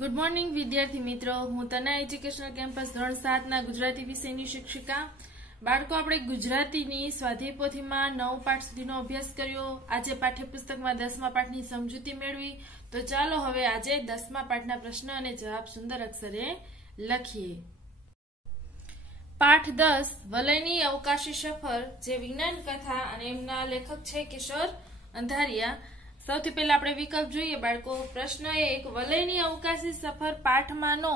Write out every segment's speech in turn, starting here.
Good morning વિદ્યાર્થી મિત્રો, હું તના એજ્યુકેશનલ કેમ્પસ ધોરણ 7 ના ગુજરાતી વિષયની શિક્ષિકા. બાળકો, આપણે ગુજરાતીની સ્વાધ્યાય પોથીમાં 9 પાઠ સુધીનો અભ્યાસ કર્યો. આજે પાઠ્યપુસ્તકમાં 10મા પાઠની સમજૂતી મેળવી. તો ચાલો હવે આજે 10મા પાઠના પ્રશ્ન અને જવાબ સુંદર અક્ષરે લખીએ. પાઠ 10 વલયની અવકાશી સફર, જે વિજ્ઞાન કથા અને એમના લેખક છે કિશોર અંધારિયા. સૌથી પહેલા આપણે વિકલ્પ જોઈએ બાળકો. પ્રશ્ન 1, વલયની અવકાશી સફર પાઠમાંનો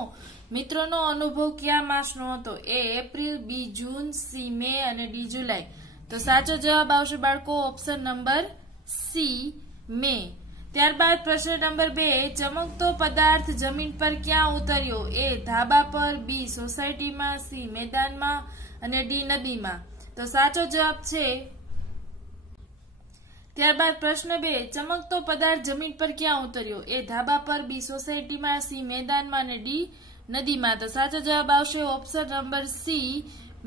મિત્રોનો અનુભવ કયા માસનો હતો? એ April, B June, she may અને ડી જુલાઈ. તો સાચો જવાબ આવશે બાળકો ઓપ્શન નંબર સી મે. ત્યારબાદ પ્રશ્ન નંબર 2, ચમકતો પદાર્થ જમીન પર ક્યાં ઉતર્યો? એ ધાબા પર, બી સોસાયટીમાં, સી મેદાનમાં અને ડી નદીમાં. તો સાચો જવાબ છે. ત્યારબાદ પ્રશ્ન 2, ચમકતો પદાર્થ જમીન પર ક્યાં ઉતર્યો? એ ધાબા પર, બી સોસાયટીમાં, સી મેદાનમાં અને ડી નદીમાં. તો સાચો જવાબ આવશે ઓપ્શન નંબર સી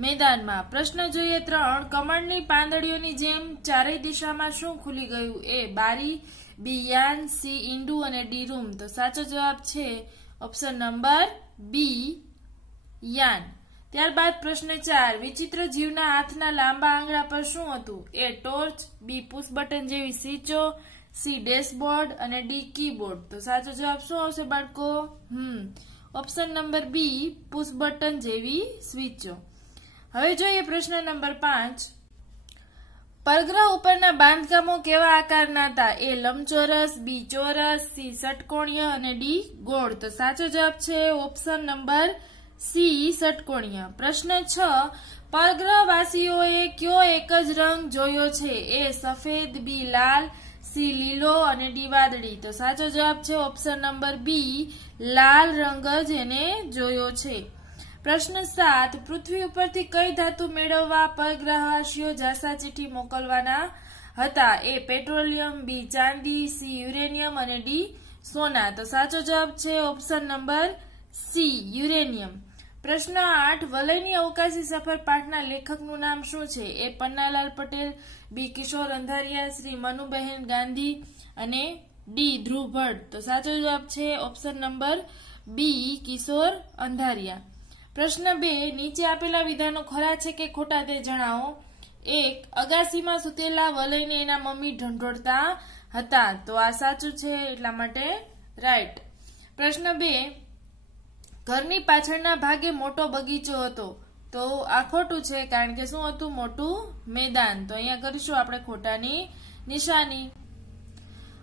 મેદાનમાં. પ્રશ્ન જોઈએ 3, કમળની પાંદડીઓની જેમ ચારેય દિશામાં શું ખુલી ગયું? એ બારી, બી યાન, સી ઈંડુ અને ડી રૂમ. તો સાચો જવાબ છે ઓપ્શન નંબર બી યાન. ત્યારબાદ પ્રશ્ન 4, વિચિત્ર જીવના હાથના લાંબા આંગળા પર શું હતું? A torch, B push button જેવી સ્વીચો, સી ડેશબોર્ડ અને ડી કીબોર્ડ. તો સાચો જવાબ શું આવશે બાળકો? Option number B push button જેવી સ્વીચો. હવે જોઈએ પ્રશ્ન નંબર 5, પરગ્રહ ઉપરના બાંધકામો કેવા આકારના હતા? એ લંબચોરસ, બી ચોરસ, સી ષટકોણીય અને ડી ગોળ. તો સાચો જવાબ છે ઓપ્શન નંબર સી ષટકોણીય. પ્રશ્ન 6, પરગ્રહવાસીઓએ કયો એક જ રંગ જોયો છે? એ સફેદ, બી લાલ, સી લીલો અને ડી વાદળી. તો સાચો જવાબ છે ઓપ્શન નંબર બી લાલ રંગ જ એને જોયો છે. પ્રશ્ન 7, પૃથ્વી ઉપરથી કઈ ધાતુ મેળવવા પરગ્રહવાસીઓ જાસા ચિઠ્ઠી મોકલવાના હતા? એ પેટ્રોલિયમ, બી ચાંદી, સી યુરેનિયમ અને ડી સોના. તો સાચો જવાબ છે ઓપ્શન નંબર સી યુરેનિયમ. પ્રશ્ન 8, વલયની અવકાશી સફર પાઠના લેખકનું નામ શું છે? એ પન્નાલાલ પટેલ, બી કિશોર અંધારિયા, શ્રી મનુબહેન ગાંધી અને ડી ધ્રુવ ભટ્ટ. તો સાચો જવાબ છે ઓપ્શન નંબર બી કિશોર અંધારિયા. પ્રશ્ન 2, નીચે આપેલા વિધાનો ખરા છે કે ખોટા તે જણાવો. 1, અગાસીમાં સૂતેલા વલયને એના મમ્મી ઢંઢોળતા હતા. તો આ સાચું છે, એટલા માટે રાઈટ. પ્રશ્ન 2, ઘરની પાછળના ભાગે મોટો બગીચો હતો. તો આ ખોટું છે, કારણ કે શું હતું? મોટું મેદાન. તો અહીંયા કરીશું આપણે ખોટાની નિશાની.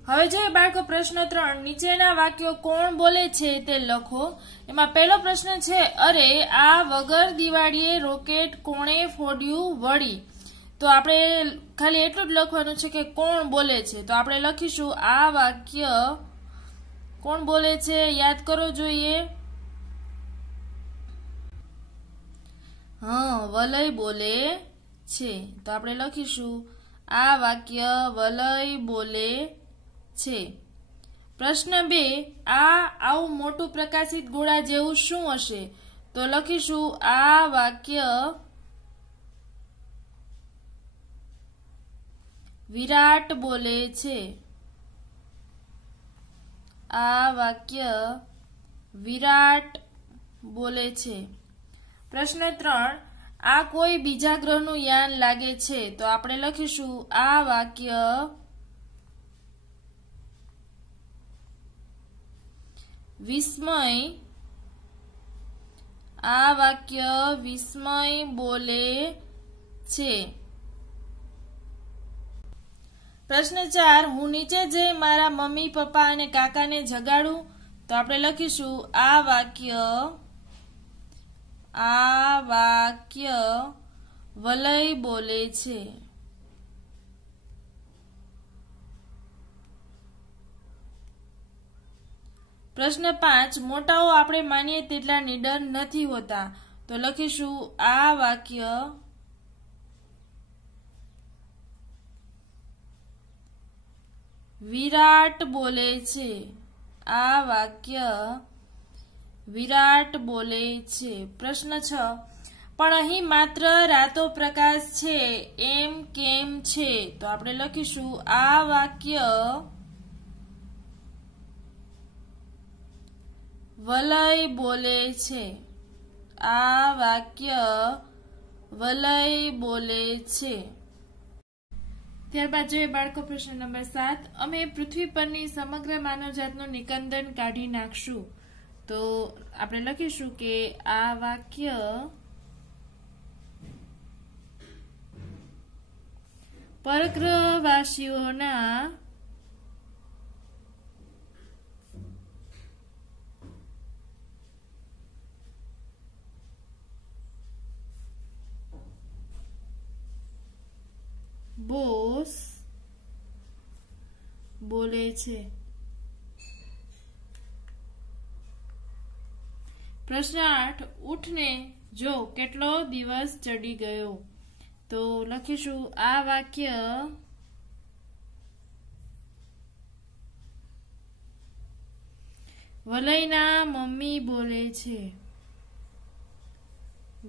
હવે જોઈએ બાળકો પ્રશ્ન 3, નીચેના વાક્યો કોણ બોલે છે તે લખો. એમાં પહેલો પ્રશ્ન છે, અરે આ વગર દિવાળીએ રોકેટ કોણે ફોડ્યું વળી? તો આપણે ખાલી એટલું જ લખવાનું છે કે કોણ બોલે છે. તો આપણે લખીશું આ વાક્ય કોણ બોલે છે, યાદ કરો જોઈએ. વલય બોલે છે. તો આપણે લખીશું આ વાક્ય વલય બોલે છે. પ્રશ્ન 2, આવું મોટું પ્રકાશિત ગોળા જેવું શું હશે? તો લખીશું આ વાક્ય વિરાટ બોલે છે. આ વાક્ય વિરાટ બોલે છે. પ્રશ્ન 3, આ કોઈ બીજા ગ્રહનું યાન લાગે છે. તો આપણે લખીશું આ વાક્ય વિસ્મય. આ વાક્ય વિસ્મય બોલે છે. પ્રશ્ન 4, હું નીચે જઈ મારા મમ્મી, પપ્પા અને કાકાને જગાડું. તો આપણે લખીશું આ વાક્ય વલય બોલે છે. પ્રશ્ન 5, મોટાઓ આપણે માનીએ તેટલા નીડર નથી હોતા. તો લખીશું આ વાક્ય વિરાટ બોલે છે. આ વાક્ય વિરાટ બોલે છે. પ્રશ્ન 6, પણ અહીં માત્ર રાતો પ્રકાશ છે એમ કેમ છે? તો આપણે લખીશું આ વાક્ય વલય બોલે છે. આ વાક્ય વલય બોલે છે. ત્યારબાદ જોઈએ બાળકો પ્રશ્ન નંબર 7. અમે પૃથ્વી પરની સમગ્ર માનવજાતનું નિકંદન કાઢી નાખશું. તો આપણે લખીશું કે આ વાક્ય પરગ્રહવાસીઓના બોસ બોલે છે. પ્રશ્ન 8. ઊંટને જો કેટલો દિવસ ચડી ગયો. તો લખીશું આ વાક્ય વલયના મમ્મી બોલે છે.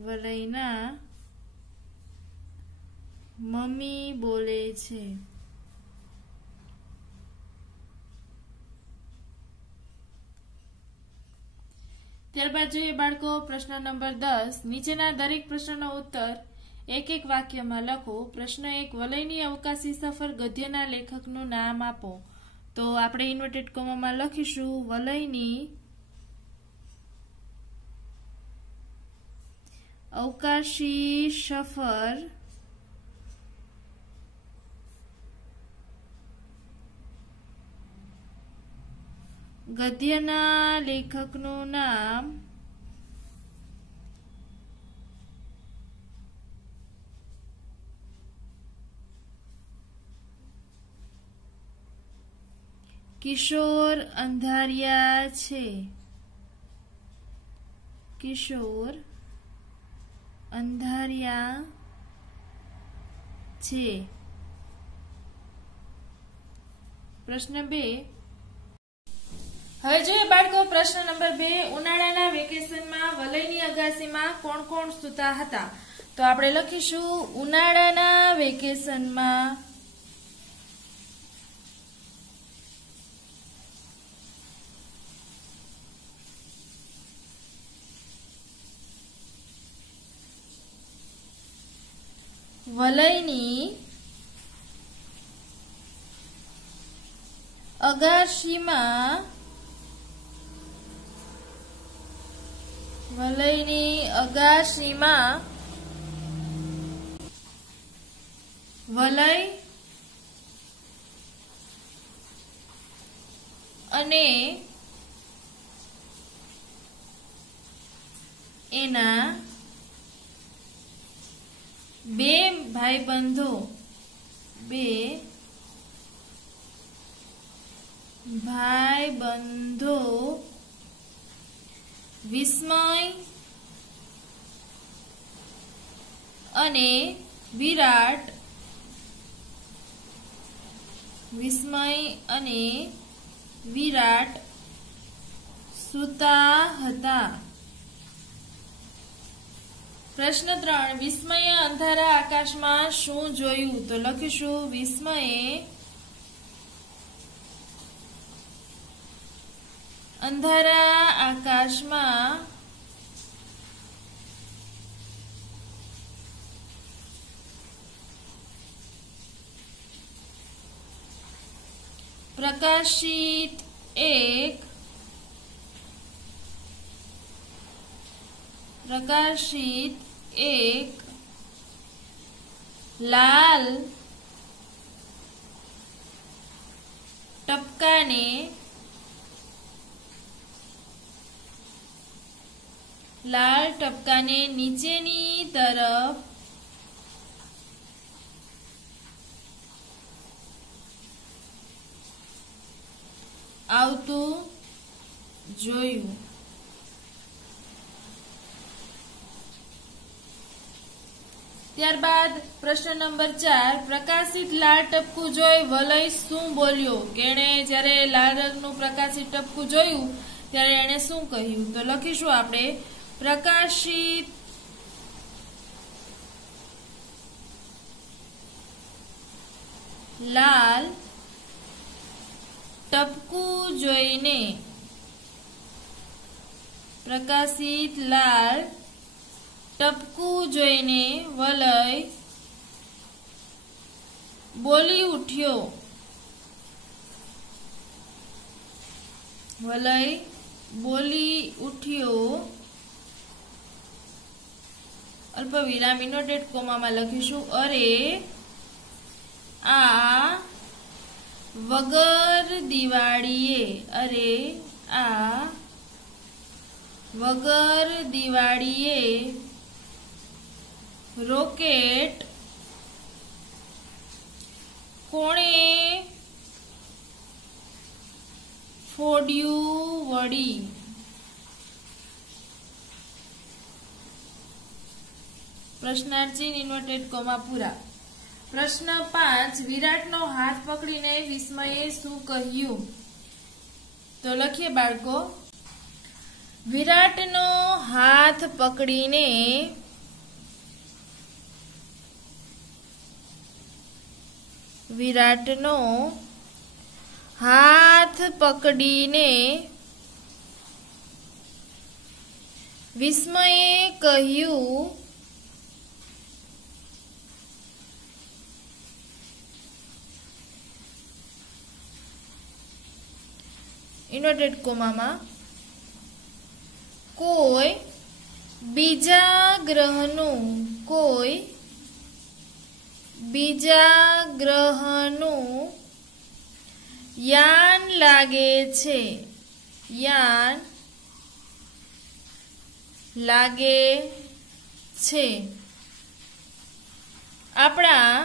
વલયના મમ્મી બોલે છે. ત્યારબાદ જોઈએ બાળકો પ્રશ્ન નંબર 10. નીચેના દરેક પ્રશ્નનો ઉત્તર એક એક વાક્યમાં લખો. પ્રશ્ન 1. વલયની અવકાશી સફર ગદ્યના લેખકનું નામ આપો. તો આપણે ઇન્વર્ટેડ કોમામાં લખીશું વલયની અવકાશી સફર ગદ્યના લેખકનું નામ કિશોર અંધારિયા છે. કિશોર અંધારિયા છે. પ્રશ્ન 2. હવે જોઈએ બાળકો પ્રશ્ન નંબર 2. ઉનાળાના વેકેશનમાં વલયની અગાસીમાં કોણ કોણ સૂતા હતા. તો આપણે લખીશું ઉનાળાના વેકેશનમાં વલયની અગાશીમાં વલય અને એના બે ભાઈબંધો વિસ્મય અને વિરાટ સૂતા હતા. પ્રશ્ન 3. વિસ્મયે અંધારા આકાશમાં શું જોયું. તો લખીશું વિસ્મયે અંધારા આકાશમાં પ્રકાશિત એક લાલ ટપકાને નીચેની તરફ આવતું જોયું. ત્યારબાદ પ્રશ્ન નંબર 4. પ્રકાશિત લાલ ટપકું જોઈ વલય શું બોલ્યો. કે એણે જ્યારે લાલ રંગનું પ્રકાશિત ટપકું જોયું ત્યારે એણે શું કહ્યું. તો લખીશું આપણે પ્રકાશિત લાલ ટપકું જોઈને પ્રકાશિત લાલ ટપકું જોઈને વલય બોલી ઉઠ્યો. વલય બોલી ઉઠ્યો. અલ્પવિરામ ઇન્વર્ટેડ કોમામાં લખીશું અરે આ વગર દિવાળીએ. અરે આ વગર દિવાળીએ રોકેટ કોણે ફોડ્યું વળી. પ્રશ્નાર્થ ચિહ્ન ઇન્વર્ટેડ કોમા પૂરા. પ્રશ્ન 5 વિરાટનો હાથ પકડીને વિસ્મયે શું કહ્યું? તો લખીએ બાળકો. વિરાટનો હાથ પકડીને વિરાટનો હાથ પકડીને વિસ્મયે કહ્યું ઇન્વર્ટેડ કોમામાં કોઈ બીજા ગ્રહનું યાન લાગે છે. યાન લાગે છે. આપણા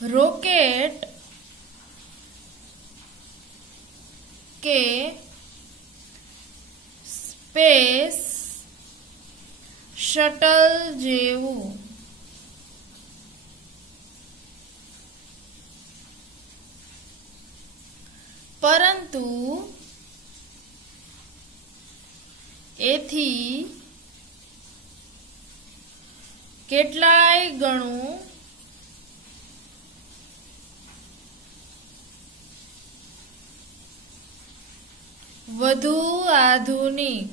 રોકેટ કે સ્પેસ શટલ જેવું પરંતુ એથી કેટલાય ગણું વધુ આધુનિક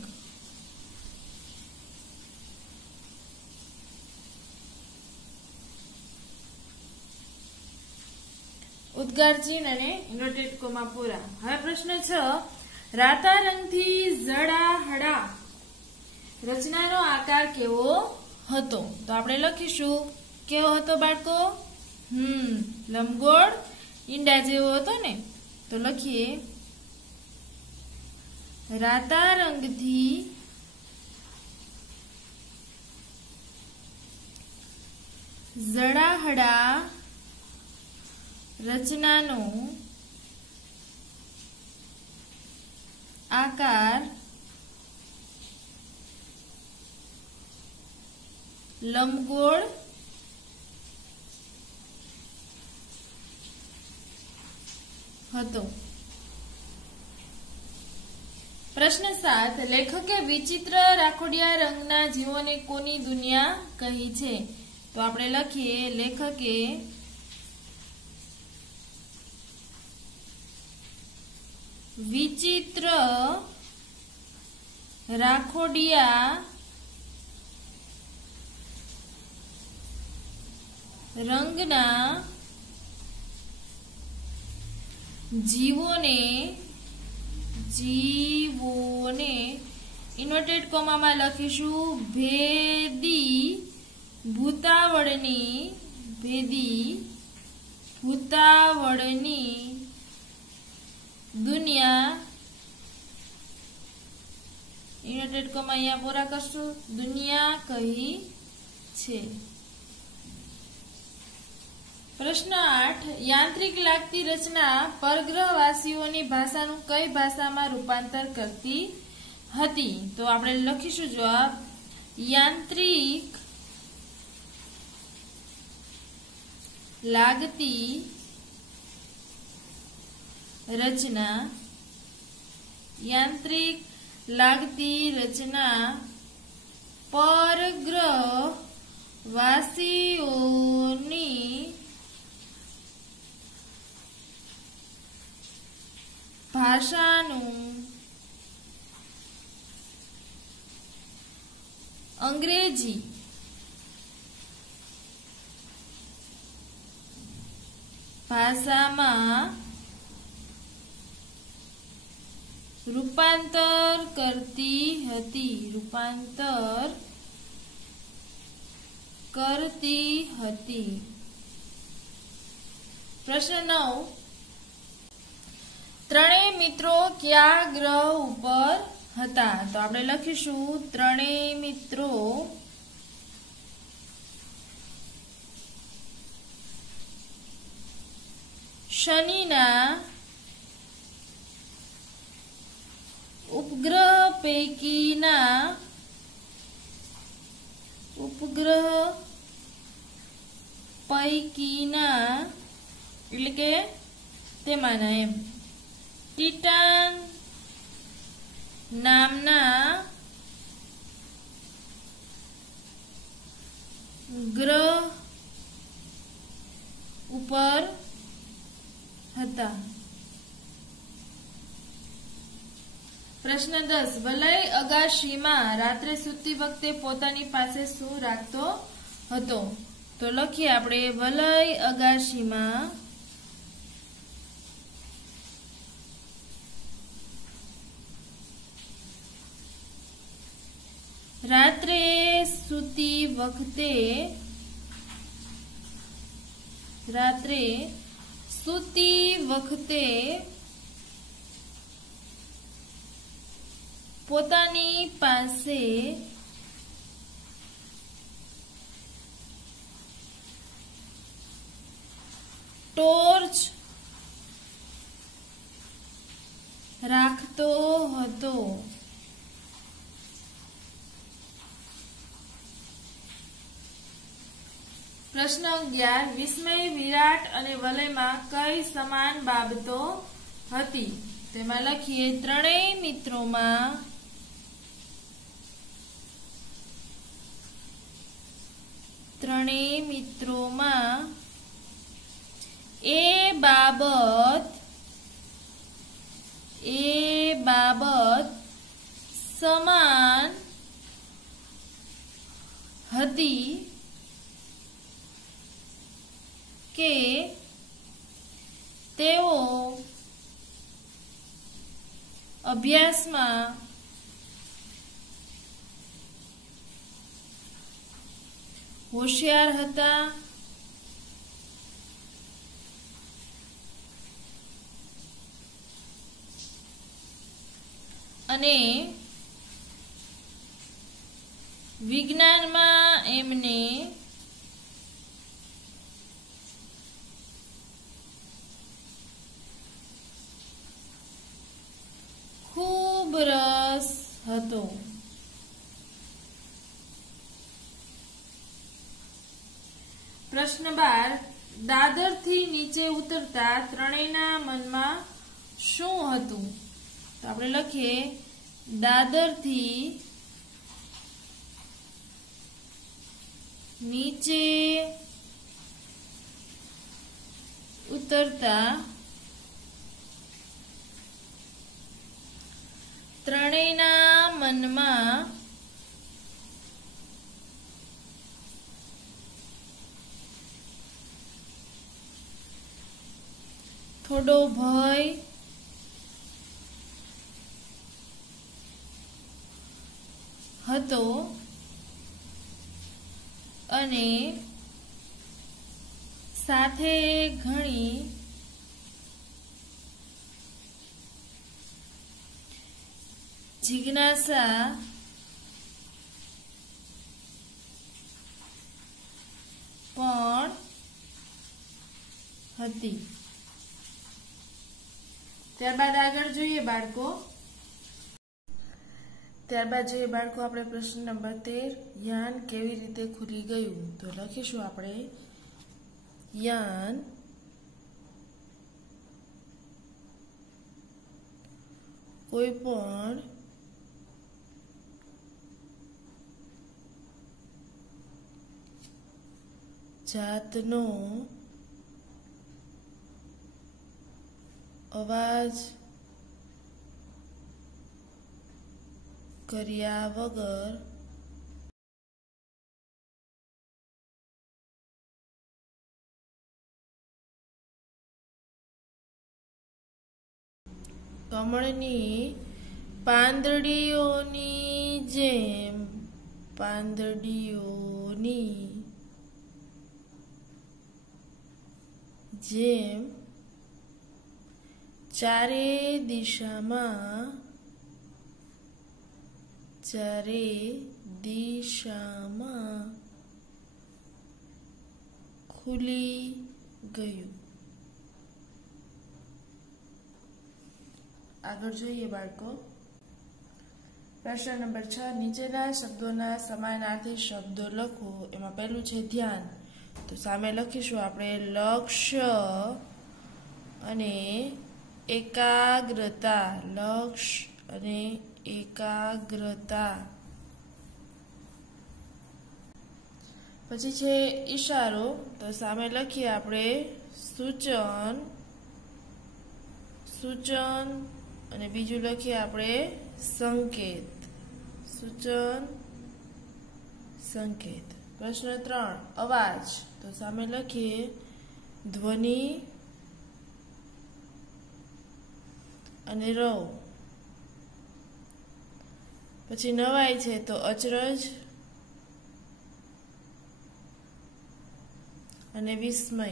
ઉદ્ગાર ચિહ્ન અને ઇન્વર્ટેડ કોમા પૂરા. હવે પ્રશ્ન 6 રાતા રંગથી ઝળહળા રચનાનો આકાર કેવો હતો? તો આપણે લખીશું કેવો હતો બાળકો? લંબગોળ ઈંડા જેવો હતો ને. તો લખીએ રાતા રંગથી ઝળહળા રચનાનો આકાર લંબગોળ હતો. પ્રશ્ન 7 લેખકે વિચિત્ર રાખોડિયા રંગના જીવોને કોની દુનિયા કહી છે? તો આપણે લખીએ લેખકે વિચિત્ર રાખોડિયા રંગના જીવોને ઇન્વર્ટેડ કોમામાં લખીશું ભેદી ભૂતાવળની દુનિયા ઇન્વર્ટેડ કોમા અહીંયા પૂરા કરશું દુનિયા કહી છે. પ્રશ્ન 8 યાંત્રિક લાગતી રચના પરગ્રહવાસીઓની ભાષાનું કઈ ભાષામાં રૂપાંતર કરતી હતી? તો આપણે લખીશું જવાબ યાંત્રિક લાગતી રચના પરગ્રહવાસીઓની ભાષાનું અંગ્રેજી ભાષામાં રૂપાંતર કરતી હતી પ્રશ્ન 9 ત્રણેય મિત્રો કયા ગ્રહ ઉપર હતા? તો આપણે લખીશું ત્રણેય મિત્રો શનિના ઉપગ્રહ પૈકીના એટલે કે તેમાંના એમ ટિટાન નામના ગ્રહ ઉપર હતા. પ્રશ્ન 10 વલય અગાશીમાં રાત્રે સૂતી વખતે પોતાની પાસે શું રાખતો હતો? તો લખીએ આપણે વલય અગાશીમાં રાત્રે સૂતી વખતે પોતાની પાસે ટોર્ચ રાખતો હતો. પ્રશ્ન 11 વિસ્મય, વિરાટ અને વલયમાં કઈ સમાન બાબતો હતી? તેમાં લખીએ ત્રણેય મિત્રોમાં એ બાબત સમાન હતી કે તેઓ અભ્યાસમાં હોશિયાર હતા અને વિજ્ઞાનમાં એમને ખૂબ રસ હતો. પ્રશ્ન 12 દાદરથી નીચે ઉતરતા ત્રણેયના મનમાં શું હતું? તો આપણે લખીએ દાદરથી નીચે ઉતરતા ત્રણેયના મનમાં થોડો ભય હતો અને સાથે ઘણી જિજ્ઞાસા પણ હતી. ત્યારબાદ આગળ જોઈએ બાળકો આપણે પ્રશ્ન નંબર 13 યાન કેવી રીતે ખુલી ગયું? તો લખીશું આપણે યાન કોઈ પણ જાતનો અવાજ કર્યા વગર કમળની પાંદડીઓની જેમ ચારે દિશામાં ખુલી ગયું. આગળ જોઈએ બાળકો. પ્રશ્ન નંબર 6, નીચેના શબ્દોના સમાનાર્થી શબ્દો લખો. એમાં પહેલું છે ધ્યાન. તો સામે લખીશું આપણે લક્ષ્ય અને એકાગ્રતા. લક્ષ્ય અને એકાગ્રતા. પછી છે ઈશારો. તો સામે લખીએ આપણે સૂચન અને બીજું લખીએ આપણે સંકેત. સંકેત. પ્રશ્ન 3, અવાજ. તો સામે લખીએ ધ્વનિ અને રવ. પછી નવાઈ છે તો અચરજ અને વિસ્મય.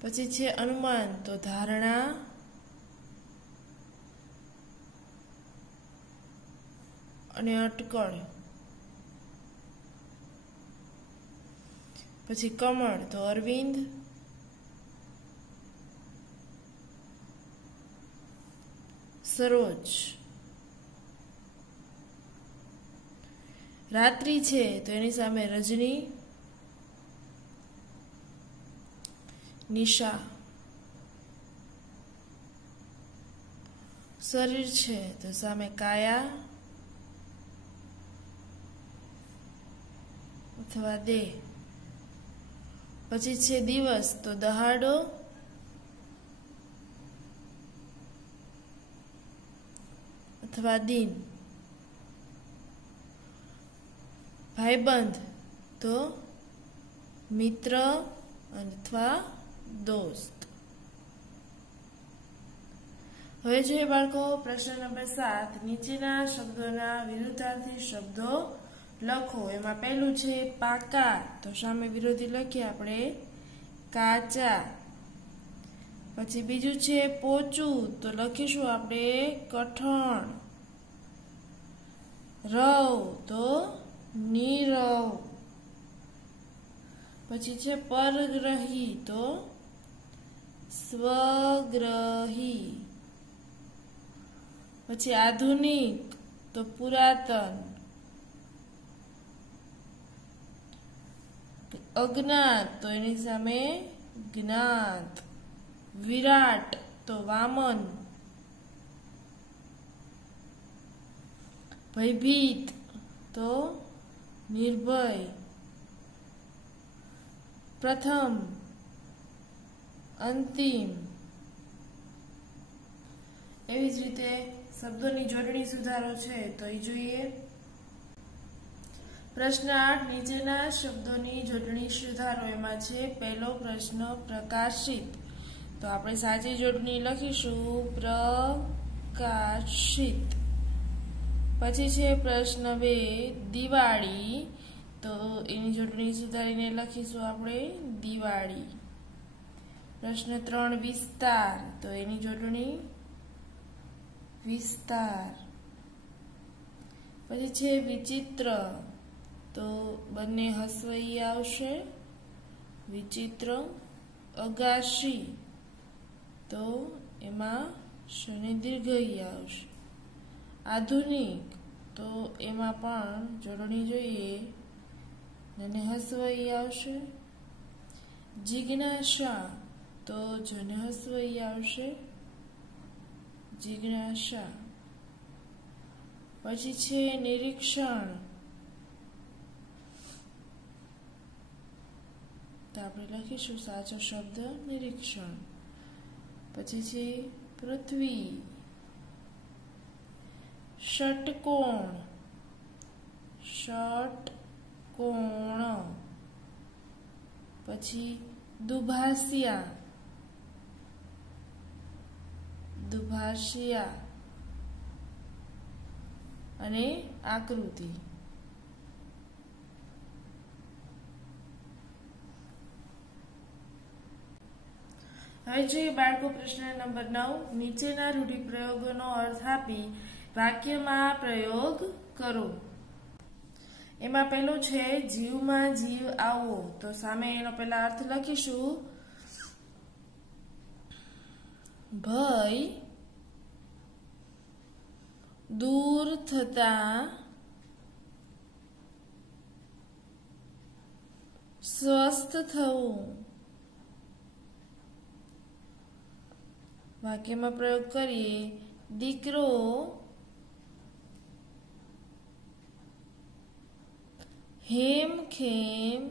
પછી છે અનુમાન. તો ધારણા અને અટકળ. પછી કમળ. તો અરવિંદ સરોજ. રાત્રિ છે તો એની સામે રજની નિશા. શરીર છે તો સામે કાયા અથવા દેહ. પછી છે દિવસ તો દહાડો અથવા દિન. ભાઈબંધ તો મિત્ર અથવા દોસ્ત. હવે જોઈએ બાળકો પ્રશ્ન નંબર 7, નીચેના શબ્દોના વિરુદ્ધાર્થી શબ્દો લખો. એમાં પહેલું છે પાકા. તો સામે વિરોધી લખીએ આપણે કાચા. પછી બીજું છે પોચું. તો લખીશું આપણે કઠણ. રવ તો નીરવ. પછી છે પરગ્રહી તો સ્વગ્રહી. પછી આધુનિક તો પુરાતન. અજ્ઞાત તો એની સામે જ્ઞાત. વિરાટ તો વામન. ભયભીત તો નિર્ભય. પ્રથમ અંતિમ. એવી જ રીતે શબ્દોની જોડણી સુધારો છે તો એ જોઈએ. પ્રશ્ન 8, નીચેના શબ્દોની જોડણી સુધારો. એમાં છે પહેલો પ્રશ્ન પ્રકાશિત. તો આપણે સાચી જોડણી લખીશું પ્રકાશિત. પછી છે પ્રશ્ન 2 દિવાળી. તો એની જોડણી સુધારીને લખીશું આપણે દિવાળી. પ્રશ્ન 3 વિસ્તાર. તો એની જોડણી વિસ્તાર. પછી છે વિચિત્ર. તો બંને હસ્વઈ આવશે વિચિત્ર. અગાશી તો એમાં શનિ દીર્ઘઈ આવશે. આધુનિક તો એમાં પણ જોડણી જોઈએ અને હસ્વઈ આવશે. જિજ્ઞાસા તો જન હસ્વઈ આવશે જિજ્ઞાસા. પછી છે નિરીક્ષણ. તો આપણે લખીશું સાચો શબ્દ નિરીક્ષણ. પછી છે પૃથ્વી. ષટકોણ, ષટકોણ. પછી દુભાષિયા, દુભાષિયા. અને આકૃતિ. હવે જોઈએ બાળકો પ્રશ્ન નંબર 9. નીચેના રૂઢિપ્રયોગોનો અર્થ આપી વાક્યમાં પ્રયોગ કરો. એમાં પેલું છે જીવમાં જીવ આવો. તો સામે એનો પહેલા અર્થ લખીશું. ભય દૂર થતા સ્વસ્થ થવું. વાક્યમાં પ્રયોગ કરીએ. દીકરો હેમખેમ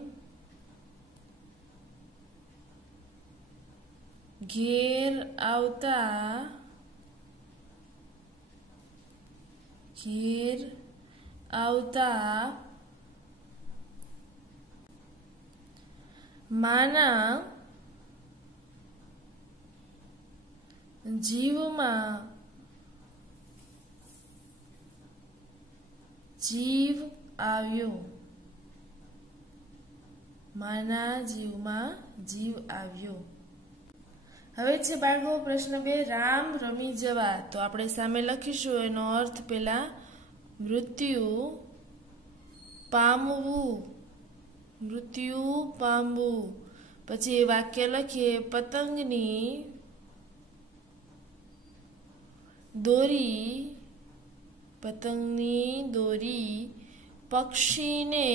ઘેર આવતા માના જીવમાં જીવ આવ્યો. માના જીવમાં જીવ આવ્યો. હવે છે બાળકો પ્રશ્ન 2. રામ રમી જવા. તો આપણે સામે લખીશું એનો અર્થ પેલા. મૃત્યુ પામવું, મૃત્યુ પામવું. પછી વાક્ય લખીએ. પતંગની દોરી, પતંગની દોરી પક્ષીને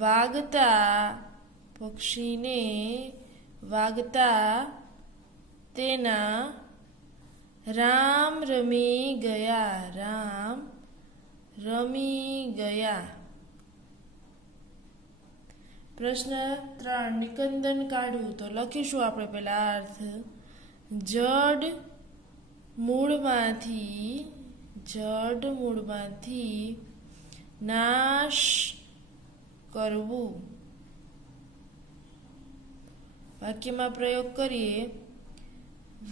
વાગતા, પક્ષીને વાગતા તેના રામ રમી ગયા, રામ રમી ગયા. પ્રશ્ન 3. નિકંદન કાઢવું. તો લખીશું આપણે પેલા અર્થ. જડ મૂળમાંથી નાશ કરવું. વાક્યમાં પ્રયોગ કરીએ.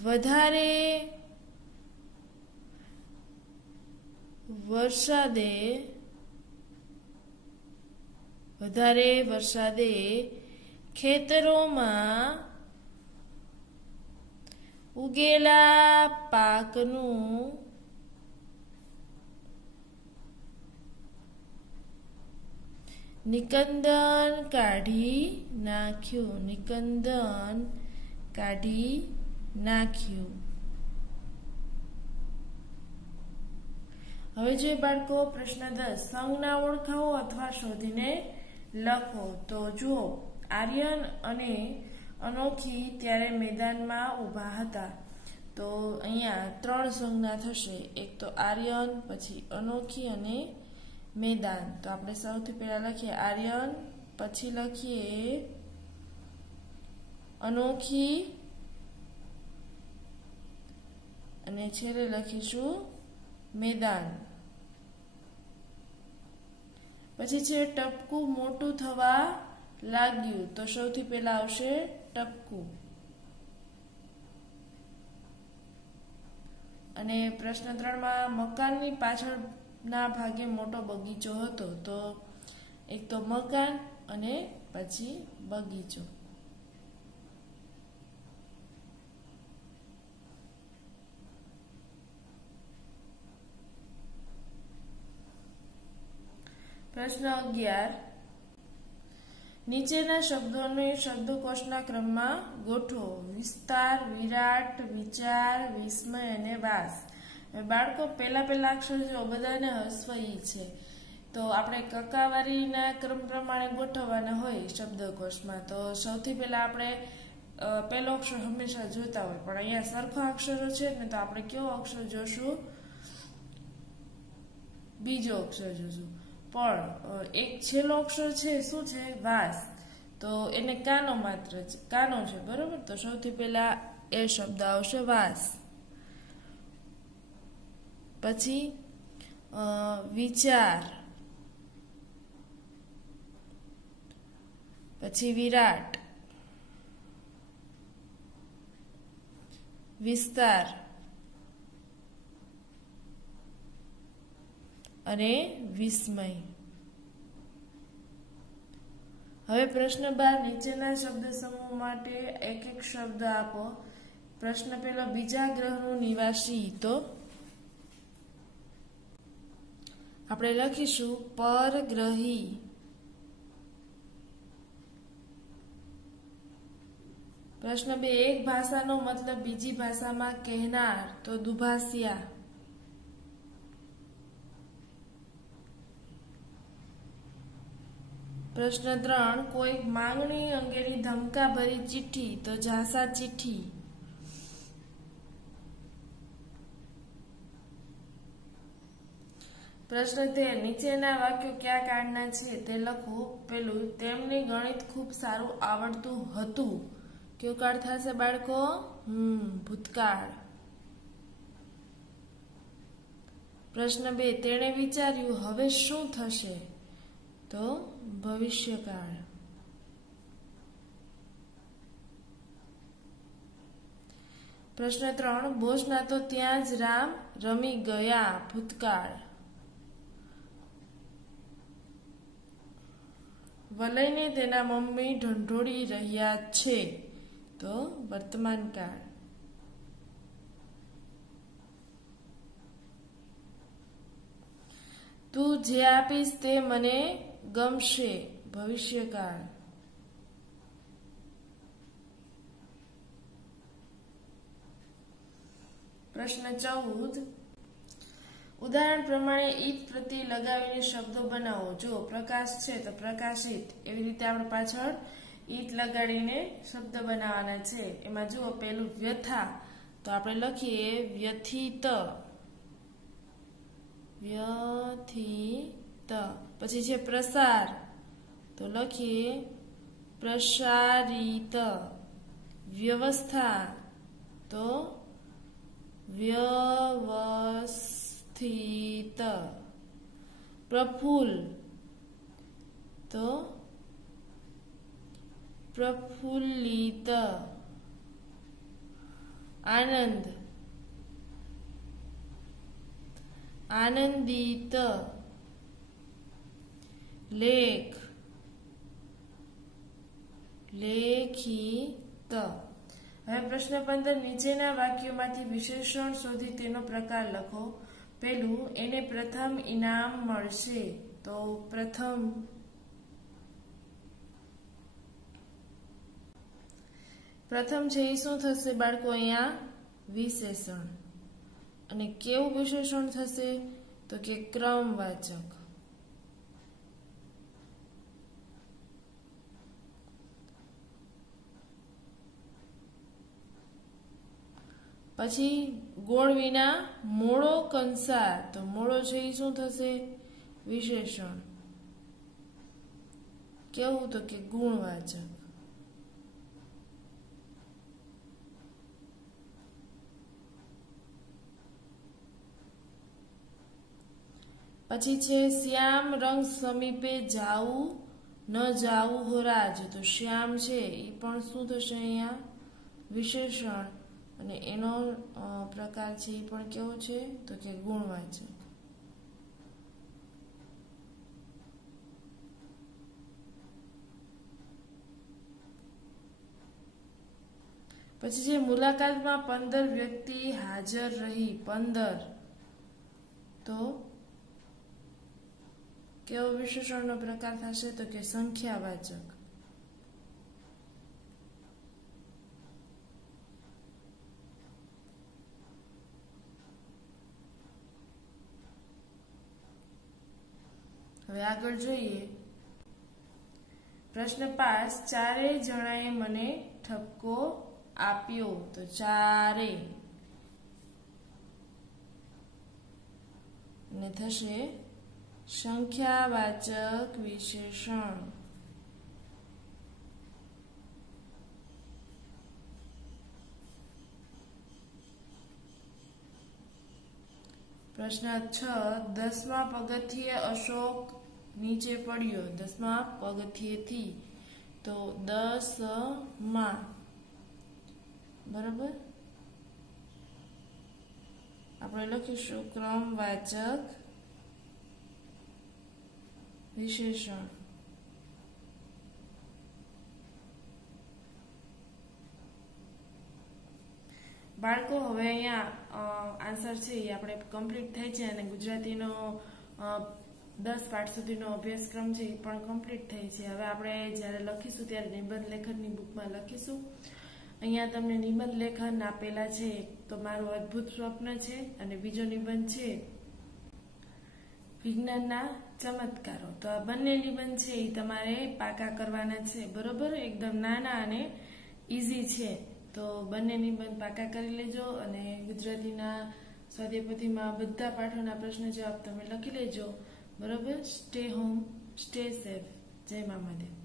વધારે વરસાદે ખેતરોમાં ઉગેલા પાકનું નિકંદન કાઢી નાખ્યું, નિકંદન કાઢી નાખ્યું. હવે જોઈએ બાળકો પ્રશ્ન 10. સંજ્ઞા ઓળખાવો અથવા શોધીને લખો. તો જુઓ, આર્યન અને અનોખી ત્યારે મેદાનમાં ઊભા હતા. તો અહીંયા 3 સંજ્ઞા થશે. એક તો આર્યન, પછી અનોખી અને મેદાન. તો આપણે સૌથી પહેલા લખીએ આર્યન, પછી લખીએ અનોખી અને છેલ્લે લખીશું મેદાન. પછી છે ટપકું મોટું થવા લાગ્યું. તો સૌથી પહેલા આવશે ટપકું. અને પ્રશ્ન 3 માં મકાનની પાછળના ભાગે મોટો બગીચો હતો. તો એક તો મકાન અને પછી બગીચો. પ્રશ્ન 11. નીચેના શબ્દોને શબ્દકોશના ક્રમમાં ગોઠવો. વિસ્તાર, વિરાટ, વિચાર, વિસ્મય અને વાસ. બાળકો પહેલા અક્ષર જો બધાને હસ્વ ઈ છે. તો આપણે કકાવારીના ક્રમ પ્રમાણે ગોઠવવાના હોય શબ્દકોશમાં. તો સૌથી પહેલા આપણે પહેલો અક્ષર હંમેશા જોતા હોય, પણ અહીંયા સરખા અક્ષરો છે ને, તો આપણે કયો અક્ષર જોશું? બીજો અક્ષર જોશું. પણ એક છેલ્લો અક્ષર છે, શું છે? વાસ. તો એને કાનો માત્ર છે, કાનો છે, બરોબર. તો સૌથી પહેલા એ શબ્દ આવશે વાસ. પછી વિચાર, પછી વિરાટ, વિસ્તાર અને વિસ્મય. હવે પ્રશ્ન 12, નીચેના શબ્દ સમૂહ માટે એક એક શબ્દ આપો. પ્રશ્ન પહેલો, બીજા ગ્રહનું નિવાસી. તો આપણે લખીશું પરગ્રહી. પ્રશ્ન 2, એક ભાષાનો મતલબ બીજી ભાષામાં કહેનાર. તો દુભાષિયા. પ્રશ્ન 3, કોઈક માંગણી અંગેની ધમકાભરી ચિઠ્ઠી. તો જાસા ચિઠ્ઠી. પ્રશ્ન 13, નીચેના વાક્યો કયા કાળના છે તે લખો. પેલું, તેમને ગણિત ખૂબ સારું આવડતું હતું. કયો કાળ થશે બાળકો? ભૂતકાળ. પ્રશ્ન 2, તેણે વિચાર્યું હવે શું થશે. તો ભવિષ્યકાળ. પ્રશ્ન 3, બોસના તો ત્યાં જ રામ રમી ગયા. ભૂતકાળ. વલયને તેના મમ્મી ઢંઢોળી રહ્યા છે. તો વર્તમાન કાળ. તું જે આપીશ તે મને ગમશે. ભવિષ્યકાળ. પ્રશ્ન 14, ઉદાહરણ પ્રમાણે ઈટ પ્રત્યય લગાવીને શબ્દો બનાવો. જો પ્રકાશ છે તો પ્રકાશિત. એવી રીતે આપણે પાછળ ઈટ લગાડીને શબ્દ બનાવવાના છે. એમાં જુઓ, પેલું વ્યથા. તો આપણે લખીએ વ્યથિત. વ્યથિત. પછી છે પ્રસાર. તો લખીએ પ્રસારિત. વ્યવસ્થા. તો વ્યવસ્થિત. પ્રફુલ્લ. તો પ્રફુલ્લિત. આનંદ. આનંદિત. લેખ. લેખિત. હવે પ્રશ્ન 15, નીચેના વાક્યોમાંથી વિશેષણ શોધી તેનો પ્રકાર લખો. પેલું, એને પ્રથમ ઇનામ મળશે. તો પ્રથમ. પ્રથમ છે એ શું થશે બાળકો? અહીંયા વિશેષણ. અને કેવું વિશેષણ થશે? તો કે ક્રમવાચક. પછી ગોળ વિના મોળો કંસાર. તો મોળો છે એ શું થશે? વિશેષણ. કેવું? તો કે ગુણવાચક. પછી છે શ્યામ રંગ સમીપે જાવું ન જાવું હો રાજ. તો શ્યામ છે એ પણ શું થશે? અહીંયા વિશેષણ. અને એનો પ્રકાર છે એ પણ કેવો છે? તો કે ગુણવાચક. પછી છે મુલાકાતમાં 15 વ્યક્તિ હાજર રહી. 15. તો કેવો વિશેષણનો પ્રકાર થશે? તો કે સંખ્યાવાચક. હવે આગળ જોઈએ. પ્રશ્ન 5, ચારે જણાએ મને ઠપકો આપ્યો. તો ચારે. ને થશે સંખ્યાવાચક વિશેષણ. પ્રશ્ન 6, 10મા પગથિયે અશોક નીચે પડ્યો. 10મા પગથિયેથી, તો 10મા, બરાબર. આપણે લખીશું ક્રમવાચક વિશેષણ. બાળકો, હવે અહીંયા આન્સર છે એ આપણે કમ્પ્લીટ થાય છે અને ગુજરાતીનો 10 પાઠ સુધીનો અભ્યાસક્રમ છે એ પણ કમ્પ્લીટ થાય છે. હવે આપણે જ્યારે લખીશું ત્યારે નિબંધ લેખનની બુકમાં લખીશું. અહીંયા તમને નિબંધ લેખન આપેલા છે. તો મારું અદ્ભુત સ્વપ્ન છે અને બીજો નિબંધ છે વિજ્ઞાનના ચમત્કારો. તો આ બંને નિબંધ છે એ તમારે પાકા કરવાના છે, બરોબર. એકદમ નાના અને ઈઝી છે. તો બંને નિબંધ પાકા કરી લેજો અને ગુજરાતીના સ્વાધ્યાયપોથીમાં બધા પાઠોના પ્રશ્ન જવાબ તમે લખી લેજો, બરોબર. Stay home, stay safe. જય મા મહાદેવ.